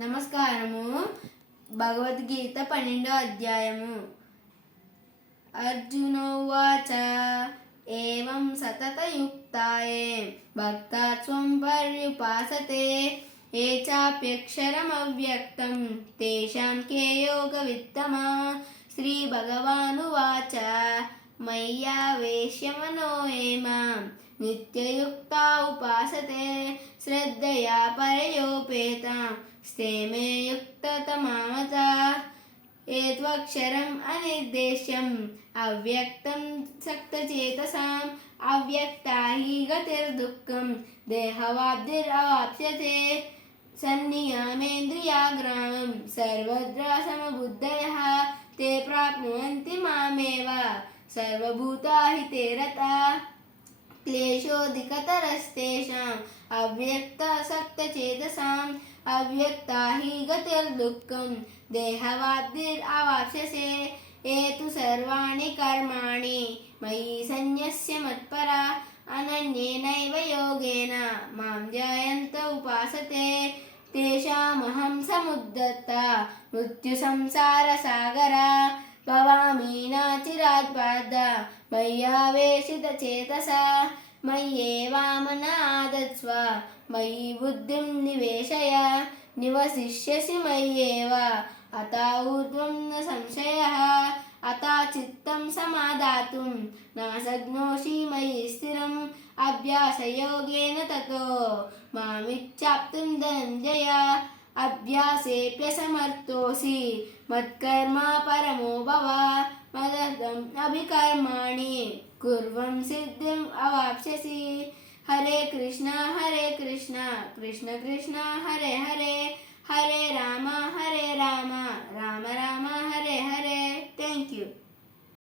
నమస్కారము. భగవద్గీత 12వ అధ్యాయము. అర్జునోవాచ ఏవం సతతయుక్తాయే భక్తాత్వం పర్యుపాసతే ఏ చాప్యక్షరమవ్యక్తం తేషాం కే యోగవిత్తమా. శ్రీ భగవానువాచ మయ్యావేశ్య మనో ఏ మాం నిత్యయుక్తా ఉపాసతే శ్రద్ధయా పరయోపేతాం స్థేమే యుక్తతమామతాః. ఏత్వక్షరం అనిర్దేశ్యం అవ్యక్తం సక్తచేతసాం అవ్యక్తా హి గతిర్దుఃఖం దేహవాప్తిరవాప్స్యతే. సన్నియామేంద్రియాగ్రామం సర్వత్ర సమబుద్ధయః తే ప్రాప్నువంతి మామేవ సర్వభూతాహితే రతాః. క్లేశోధికతరస్తేషాం అవ్యక్తాసక్తచేతసాం అవ్యక్తా హి గతిర్దుఃఖం దేహవాప్తిరవాప్స్యతే. ఏతు సర్వాణి కర్మాణి మయి సన్యస్య మత్పరా అనన్యేనైవ యోగేన మాం ధ్యాయంత ఉపాసతే తేషామహం సముద్ధృత మృత్యుసంసారసాగరా భవామి నాచిరాత్ పార్థ మయ్యావేశితచేతసా. మయ్యేవామనాదత్స్వ మయి బుద్ధిం నివేశయ నివసిష్యసి మయ్యేవ అతా ఊర్ధ్వం న సంశయః. అతా చిత్తం సమాదాతుం నాశక్నోషి మయి స్థిరం అభ్యాసయోగేన తతో మామిచ్ఛాప్తుం ధనంజయ. అభ్యాసేప్యసమర్థోసి మత్కర్మా పరమో భవ మదర్థం అభికర్మాణి కుర్వన్ సిద్ధిం అవాప్స్యసి. హరే కృష్ణ కృష్ణ కృష్ణ హరే హరే హరే రామ రామ రామ